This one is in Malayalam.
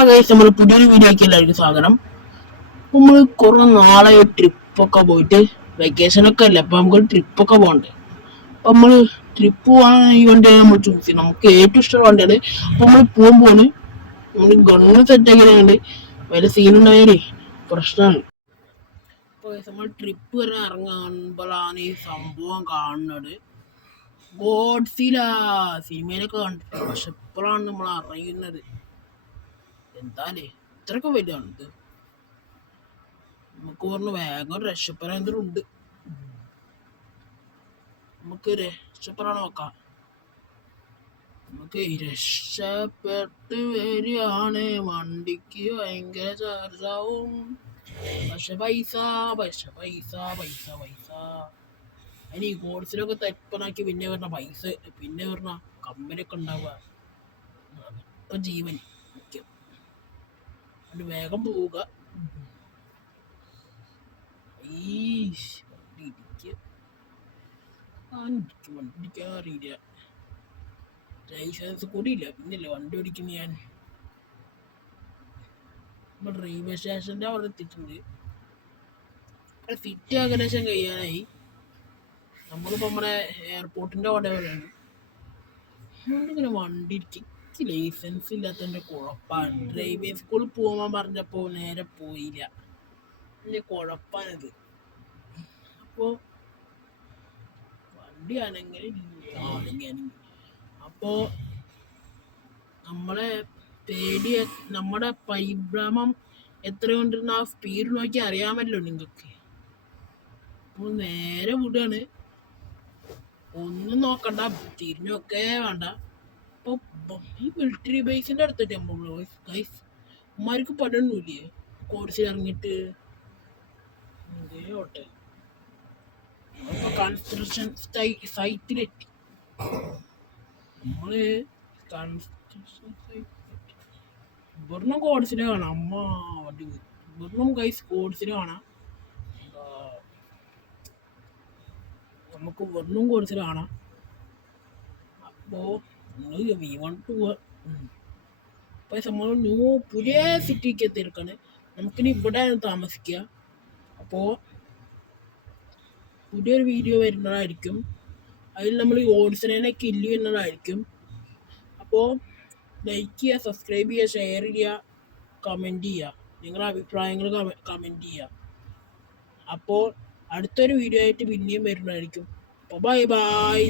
അപ്പൊ ഗൈസ് നമ്മൾ പുതിയൊരു വീഡിയോക്ക് എല്ലാവർക്കും സ്വാഗതം. നമ്മൾ കുറെ നാളെ ട്രിപ്പൊക്കെ പോയിട്ട് വെക്കേഷനൊക്കെ അല്ലേ, അപ്പൊ നമുക്ക് ട്രിപ്പൊക്കെ പോകണ്ടേ. അപ്പൊ നമ്മള് ട്രിപ്പ് പോകാൻ ഈ വണ്ടിയാണ് നമ്മൾ ചൂസ് ചെയ്യുന്നത്. നമുക്ക് ഏറ്റവും ഇഷ്ടമുള്ള വണ്ടിയാണ്. അപ്പൊ നമ്മൾ പോകുമ്പോണ് നമ്മൾ ഗണ്ണ് സെറ്റ് ആക്കിയുണ്ട്, വല്ല സീനുണ്ടായാലേ പ്രശ്നമാണ്. അപ്പൊ നമ്മൾ ട്രിപ്പ് വരെ ഇറങ്ങുമ്പോഴാണ് ഈ സംഭവം കാണുന്നത്. ഗോഡ്സില സിനിമയിലൊക്കെ കണ്ടിട്ട്, പക്ഷെ ഇപ്പോഴാണ് നമ്മൾ അറിയുന്നത്. എന്താലേ ഇത്രയൊക്കെ വലുതാണിത്. നമുക്ക് പറഞ്ഞു വേഗം രക്ഷപ്പെടേണ്ടതുണ്ട്. നമുക്ക് രക്ഷപ്പെടാൻ നോക്കാം. നമുക്ക് രക്ഷപ്പെട്ട് വരികയാണ്. വണ്ടിക്ക് ഭയങ്കര ചാർജാവും. പക്ഷെ പൈസ പൈസ പൈസ പൈസ പൈസ അതിന് ഈ കോഴ്സിലൊക്കെ തെപ്പനാക്കി പിന്നെ പറഞ്ഞ പൈസ, പിന്നെ പറഞ്ഞ കമ്പനിയൊക്കെ ഉണ്ടാവുക. ഇപ്പൊ ജീവൻ മുഖ്യം. അത് വേഗം പോവുക. വണ്ടിക്കാൻ അറിയില്ല, ലൈസൻസ് കൂടി ഇല്ല, പിന്നല്ലേ വണ്ടി ഓടിക്കുന്ന ഞാൻ. നമ്മൾ റെയിൽവേ സ്റ്റേഷൻ്റെ അവിടെ എത്തിയിട്ടുണ്ട്. സിറ്റി ഏകദേശം കഴിയാനായി. നമ്മളിപ്പോൾ നമ്മുടെ എയർപോർട്ടിൻ്റെ അവിടെ വരെയാണ്. നമ്മളിങ്ങനെ വണ്ടി ലൈസൻസ് ഇല്ലാത്തതിൻ്റെ കുഴപ്പമാണ്. ഡ്രൈവിംഗ് സ്കൂളിൽ പോകാൻ പറഞ്ഞപ്പോൾ നേരെ പോയില്ല. വലിയ കുഴപ്പമാണിത്. അപ്പോൾ വണ്ടിയാണെങ്കിൽ അപ്പോൾ നമ്മളെ പേടി, നമ്മുടെ പരിഭ്രമം എത്രയുണ്ടെന്ന് ആ സ്പീഡ് നോക്കി അറിയാമല്ലോ നിങ്ങൾക്ക്. അപ്പോൾ നേരെ വിടുകയാണ്, ഒന്നും നോക്കണ്ട, തിരിഞ്ഞൊക്കെ വേണ്ട. അപ്പോൾ ഈ മിലിറ്ററി ബേസിൻ്റെ അടുത്തിട്ട് ഗൈസ് ഉമ്മാർക്ക് പടൊന്നുമില്ലേ കോഴ്സിൽ ഇറങ്ങിയിട്ട്. ഓട്ടെ നമ്മളിപ്പോൾ കൺസ്ട്രക്ഷൻ സൈറ്റിലെത്തി. നമ്മള് കൺസ്ട്രക്ഷൻ സൈറ്റിലെത്തി. ഇവിടുന്ന് കോഴ്സിൽ കാണാം. അമ്മ വണ്ടി ഇവിടുന്നും ഗൈസ് കോഴ്സിൽ കാണാം. നമുക്ക് ഇവിടുന്നും കോഴ്സിൽ കാണാം. അപ്പോൾ നമ്മൾ V1 പോവാ. അപ്പോൾ നമ്മൾ പുതിയ സിറ്റിക്ക് എത്തിയിരിക്കാണ്. നമുക്കിനി ഇവിടെ താമസിക്കുക. അപ്പോൾ പുതിയൊരു വീഡിയോ വരുന്നതായിരിക്കും. അതിൽ നമ്മൾ ഈ ഓഡിസനെ കില്ല് ചെയ്യുന്നതായിരിക്കും. അപ്പോൾ ലൈക്ക് ചെയ്യുക, സബ്സ്ക്രൈബ് ചെയ്യുക, ഷെയർ ചെയ്യുക, കമൻറ്റ് ചെയ്യുക. നിങ്ങളുടെ അഭിപ്രായങ്ങൾ കമൻറ്റ് ചെയ്യുക. അപ്പോൾ അടുത്തൊരു വീഡിയോ ആയിട്ട് പിന്നെയും വരുന്നതായിരിക്കും. അപ്പോൾ ബൈ ബൈ.